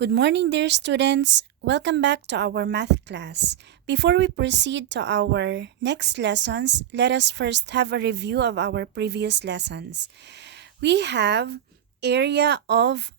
Good morning, dear students. Welcome back to our math class. Before we proceed to our next lessons, let us first have a review of our previous lessons. We have area of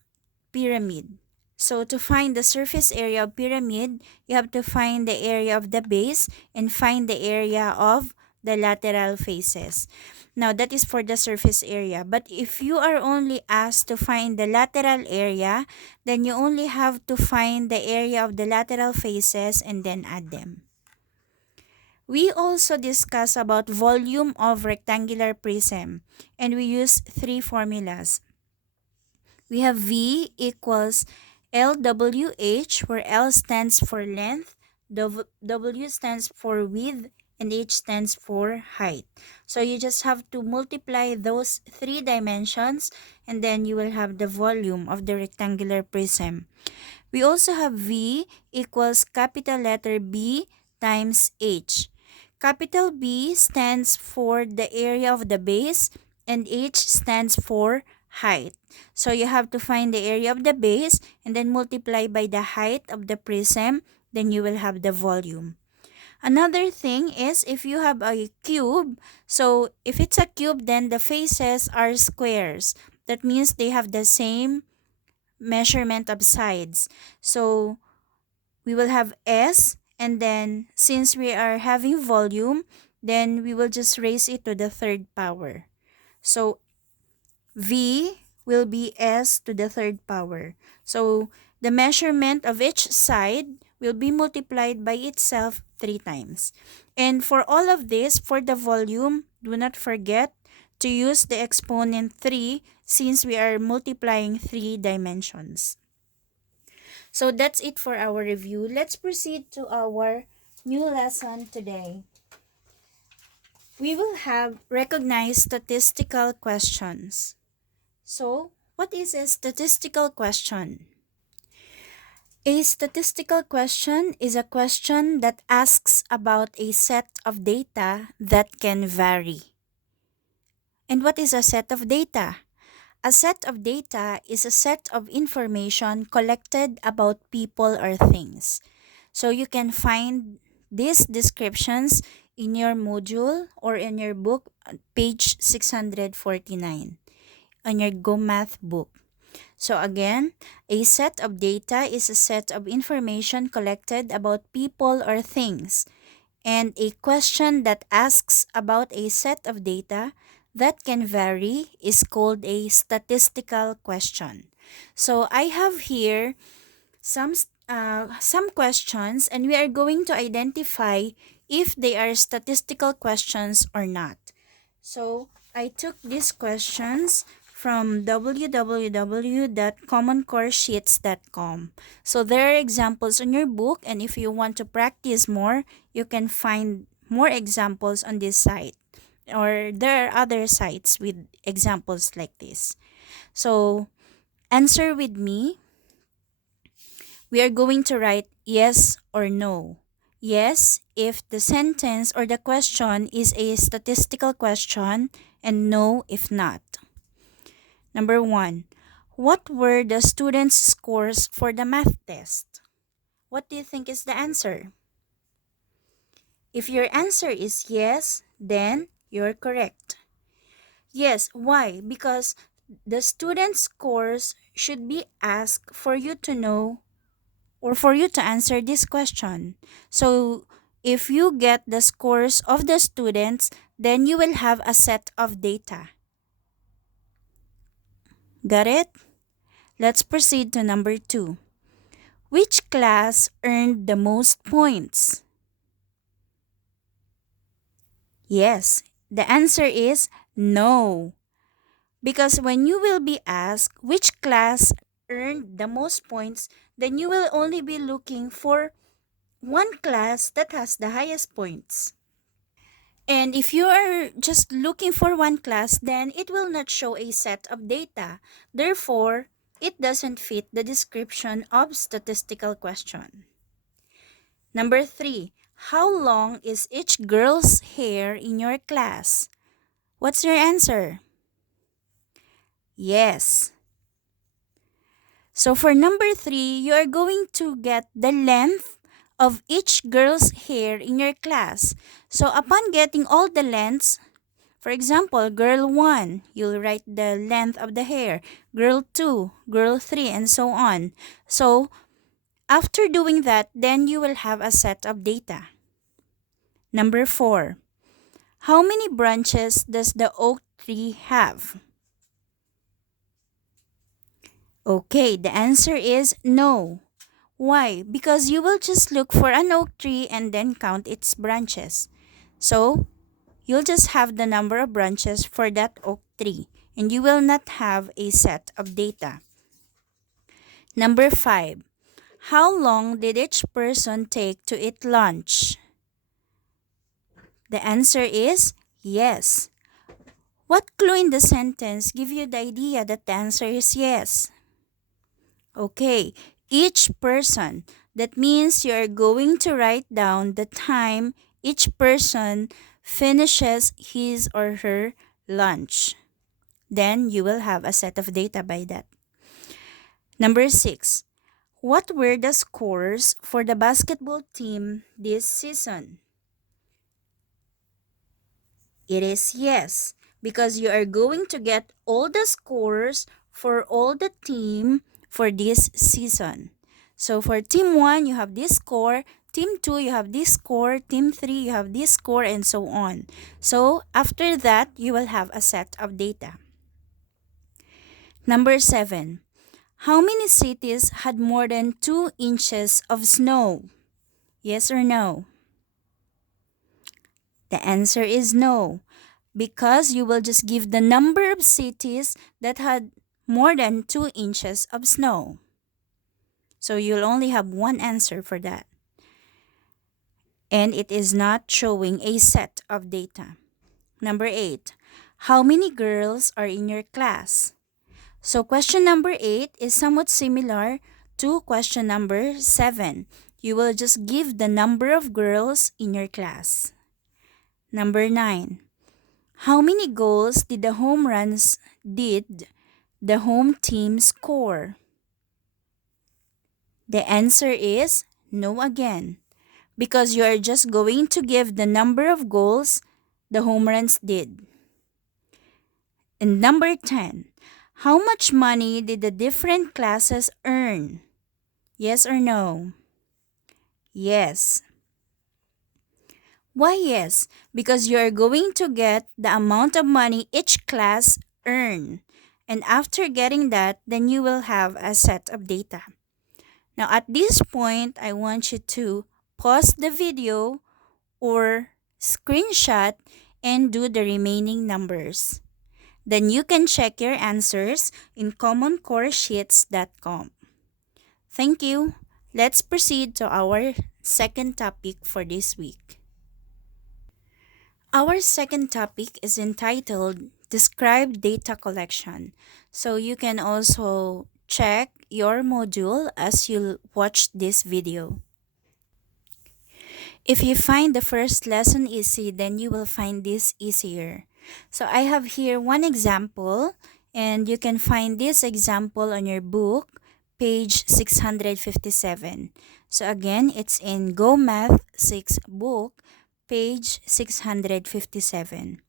pyramid. So to find the surface area of pyramid, you have to find the area of the base and find the area of the lateral faces. Now that is for the surface area. But if you are only asked to find the lateral area, then you only have to find the area of the lateral faces and then add them. We also discuss about volume of rectangular prism, and we use three formulas. We have V equals LWH, where L stands for length, W stands for width, and H stands for height. So you just have to multiply those three dimensions, and then you will have the volume of the rectangular prism. We also have V equals capital letter B times H. Capital B stands for the area of the base, and H stands for height. So you have to find the area of the base and then multiply by the height of the prism, then you will have the volume. Another thing is if you have a cube, so if it's a cube, then the faces are squares. That means they have the same measurement of sides. So we will have S, and then since we are having volume, then we will just raise it to the third power. So V will be S to the third power. So the measurement of each side will be multiplied by itself 3 times. And for all of this, for the volume, do not forget to use the exponent 3 since we are multiplying 3 dimensions. So that's it for our review. Let's proceed to our new lesson today. We will have recognized statistical questions. So, what is a statistical question? A statistical question is a question that asks about a set of data that can vary. And what is a set of data? A set of data is a set of information collected about people or things. So you can find these descriptions in your module or in your book, page 649, on your Go Math book. So again, a set of data is a set of information collected about people or things. And a question that asks about a set of data that can vary is called a statistical question. So I have here some questions, and we are going to identify if they are statistical questions or not. So I took these questions from www.commoncoresheets.com. So there are examples on your book, and if you want to practice more, you can find more examples on this site. Or there are other sites with examples like this. So answer with me. We are going to write yes or no. Yes if the sentence or the question is a statistical question, and no if not. Number 1. What were the students' scores for the math test? What do you think is the answer? If your answer is yes, then you're correct. Yes, why? Because the students' scores should be asked for you to know or for you to answer this question. So, if you get the scores of the students, then you will have a set of data. Got it? Let's proceed to number 2. Which class earned the most points? Yes, the answer is no. Because when you will be asked which class earned the most points, then you will only be looking for one class that has the highest points. And if you are just looking for one class, then it will not show a set of data. Therefore, it doesn't fit the description of statistical question. Number 3. How long is each girl's hair in your class? What's your answer? Yes. So for number 3, you are going to get the length of each girl's hair in your class. So upon getting all the lengths, for example, girl 1, you'll write the length of the hair. Girl 2, girl 3, and so on. So after doing that, then you will have a set of data. Number 4, how many branches does the oak tree have? Okay, the answer is no. Why? Because you will just look for an oak tree and then count its branches. So, you'll just have the number of branches for that oak tree and you will not have a set of data. Number 5. How long did each person take to eat lunch? The answer is yes. What clue in the sentence give you the idea that the answer is yes? Okay, each person. That means you are going to write down the time each person finishes his or her lunch. Then you will have a set of data by that. Number 6. What were the scores for the basketball team this season? It is yes, because you are going to get all the scores for all the team for this season. So for team 1, you have this score, team 2, you have this score, team 3, you have this score, and so on. So after that, you will have a set of data. Number 7. How many cities had more than 2 inches of snow? Yes or no? The answer is no, because you will just give the number of cities that had more than 2 inches of snow. So you'll only have one answer for that. And it is not showing a set of data. Number 8. How many girls are in your class? So question number 8 is somewhat similar to question number 7. You will just give the number of girls in your class. Number 9. How many goals did the home runs did the home team score? The answer is no again, because you are just going to give the number of goals the home runs did. And number 10, how much money did the different classes earn? Yes or no? Yes. Why yes? Because you are going to get the amount of money each class earn. And after getting that, then you will have a set of data. Now at this point, I want you to pause the video or screenshot and do the remaining numbers. Then you can check your answers in commoncoresheets.com. Thank you. Let's proceed to our second topic for this week. Our second topic is entitled Describe Data Collection. So you can also check your module as you watch this video. If you find the first lesson easy, then you will find this easier. So I have here one example, and you can find this example on your book, page 657. So again, it's in Go Math 6 book, page 657.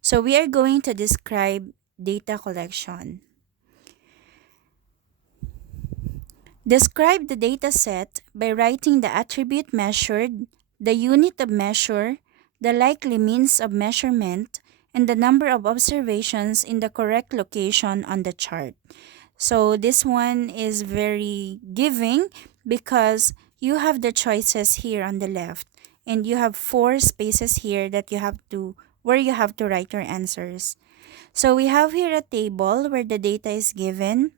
So we are going to describe data collection. Describe the data set by writing the attribute measured, the unit of measure, the likely means of measurement, and the number of observations in the correct location on the chart. So this one is very giving because you have the choices here on the left, and you have 4 spaces here that you have to write your answers. So we have here a table where the data is given.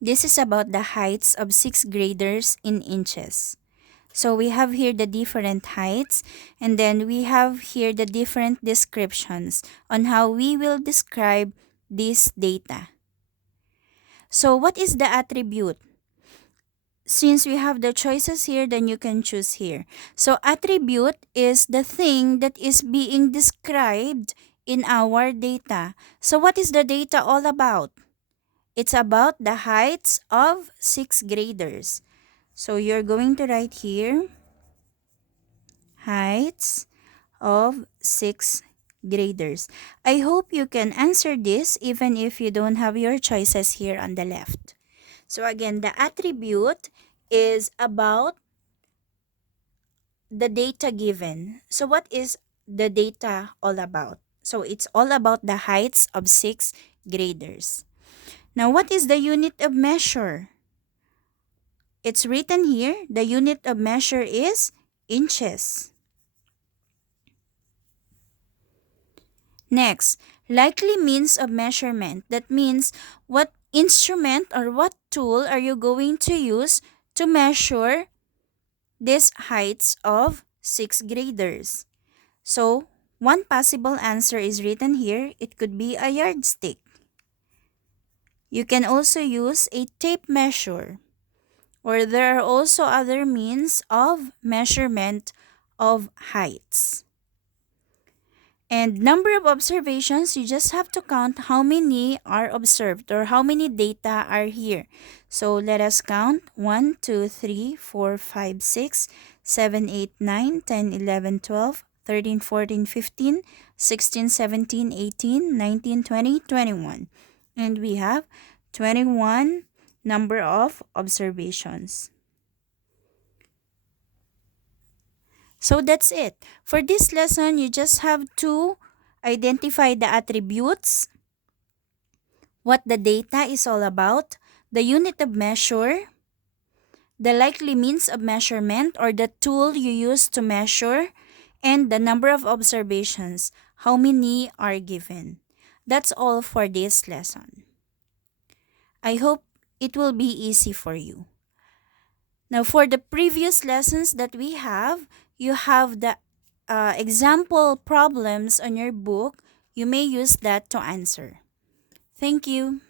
This is about the heights of 6th graders in inches. So we have here the different heights, and then we have here the different descriptions on how we will describe this data. So what is the attribute? Since we have the choices here, then you can choose here. So attribute is the thing that is being described in our data. So what is the data all about? It's about the heights of sixth graders. So you're going to write here, heights of sixth graders. I hope you can answer this even if you don't have your choices here on the left. So again, the attribute is about the data given. So what is the data all about? So it's all about the heights of sixth graders. Now, what is the unit of measure? It's written here, the unit of measure is inches. Next, likely means of measurement. That means what instrument or what tool are you going to use to measure these heights of sixth graders? So, one possible answer is written here. It could be a yardstick. You can also use a tape measure. Or there are also other means of measurement of heights. And number of observations, you just have to count how many are observed or how many data are here. So let us count 1, 2, 3, 4, 5, 6, 7, 8, 9, 10, 11, 12, 13, 14, 15, 16, 17, 18, 19, 20, 21. And we have 21 number of observations. So that's it. For this lesson, you just have to identify the attributes, what the data is all about, the unit of measure, the likely means of measurement or the tool you use to measure, and the number of observations, how many are given. That's all for this lesson. I hope it will be easy for you. Now, for the previous lessons that we have, you have the example problems on your book. You may use that to answer. Thank you.